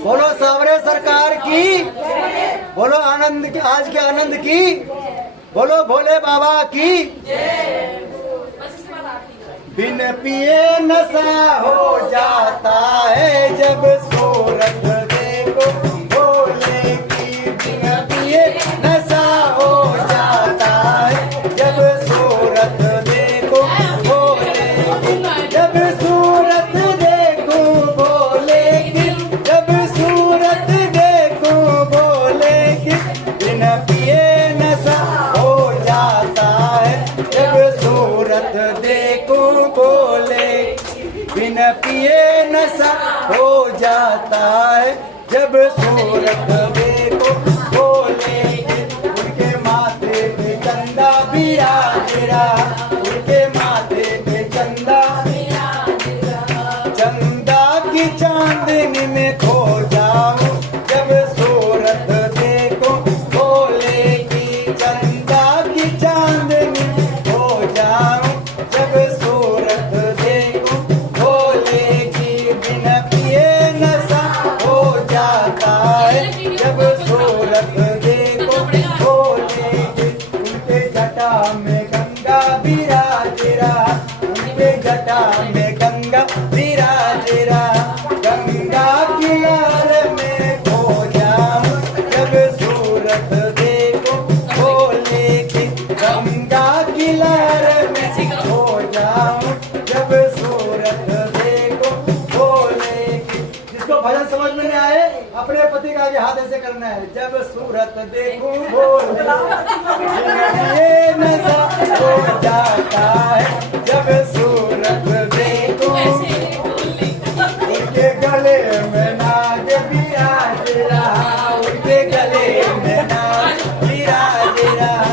बोलो सावरे सरकार की, बोलो आनंद के आज के आनंद की, बोलो भोले बाबा की। बिन पिए नशा हो जाता है जब सूरत देखो भोले की। बिन पिए नशा हो जाता है जब सूरत देखो भोले की। जब सूरत देखो भोले की, जब सूरत देखो भोले की। बिन पिए नशा हो जाता है जब सूरत देखो भोले। बिन पिए नशा हो जाता है जब सूरत देखो भोले की। उनके माथे पे चंदा विराज रहा, उनके माथे पे चंदा, चंदा की चांदनी में खो जाऊं जब सूरत देखो भोले की। चंदा की चांदनी में खो जाऊं जब सूरत देखो भोले की। बिन पिए नशा हो जाता है जब सूरत देखो भोले की। उनके जटा में गंगा विराज रहा, उनके जटा में गंगा विराज रहा। गंगा किनारे में खो जाऊं जब सूरत देखो भोले की। गंगा किनारे में खो जाऊं जब सूरत देखो भोले की। जिसको भजन समझ में नहीं आए अपने पति का आगे हाथ ऐसे करना है। जब सूरत देखो भोले ये नशा हो जाता है जब सूरत देखो। उनके गले में नाग विराज रहा, उनके गले में नाग विराज रहा।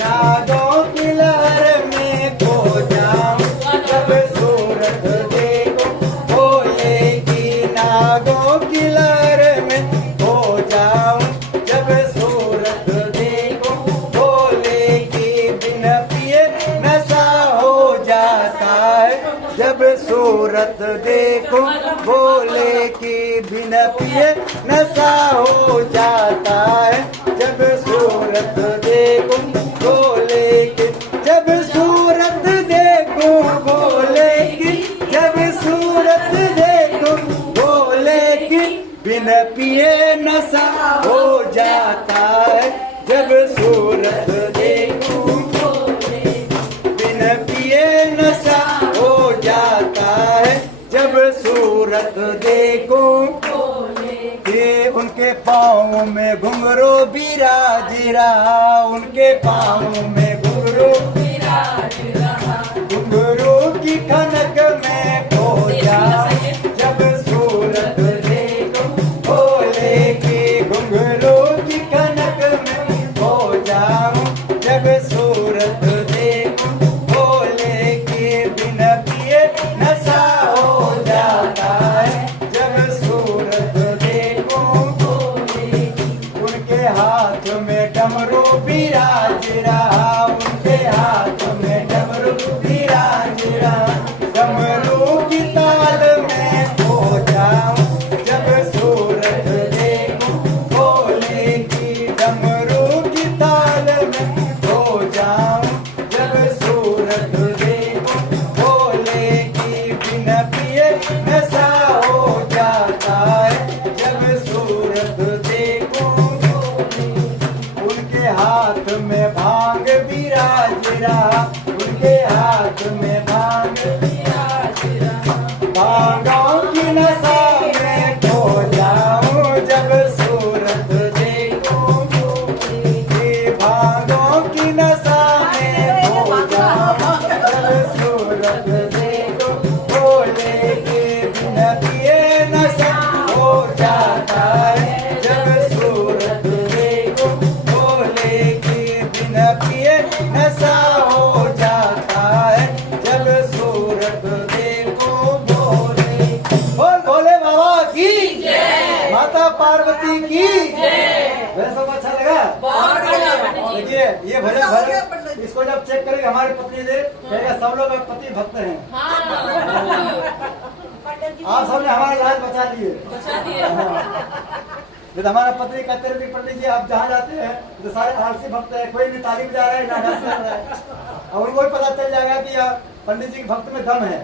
नागों की लहर में खो जाऊं जब सूरत देखो भोले की। नागों की लहर में खो जाऊं जब सूरत देखो भोले की। बिन पिए नशा हो जाता है जब सूरत देखो भोले की। बिन पिए नशा हो जाता है जब सूरत देखो भोले की। जब सूरत देखो भोले की, जब सूरत देखो भोले की। बिन पिए नशा हो जाता है जब सूरत देखो भोले की। बिन पिए नशा हो जाता है जब सूरत देखो ये। उनके पाँव में घुंघरू विराज रहा, उनके पाँव में घुंघरू विराज रहा। घुंघरू की खनक में खो जाऊं जब सूरत देखो भोले की। घुंघरू की खनक में खो जाऊं जब सूरत देखो भोले की। बिन पिए नशा हो जाता है जब सूरत देखो भोले की। उनके हाथ में डमरू विराज रहा, उनके हाथ में डमरू विराज रहा। डमरू की ताल में खो जाऊं जब सूरत देखो भोले की। डमरू की ताल में खो जाऊं जब सूरत देखो भोले की। बिन पिए नशा हो जाता है जब सूरत देखो भोले। उनके हाथ में भांग विराज रहा, उनके हाथ में भांग विराज रहा। भांगों की नशा में खो जाऊं जब सूरत देखो भोले की। भांगों की नशा में खो जाऊं जब सूरत देखो भोले की। बिन पिए नशा हो जाता है जब सूरत देखो भोले की। बिन पिए नशा हो जाता है जब सूरत देखो भोले। बोल भोले बाबा की जय, माता पार्वती की जय। वैसे सब अच्छा लगा? देखिए ये भजन इसको जब चेक करेंगे हमारे पति देव कहेगा सब लोग पति भक्त हैं। आप सबने हमारा लाज बचा लिए। जब हमारा पत्नी कहते रहते पंडित जी आप जहाँ जाते हैं तो सारे आलसी भक्त है, कोई भी ताली बजा रहा है ना डांस कर रहा है, और उनको भी पता चल जाएगा कि यार पंडित जी के भक्त में दम है।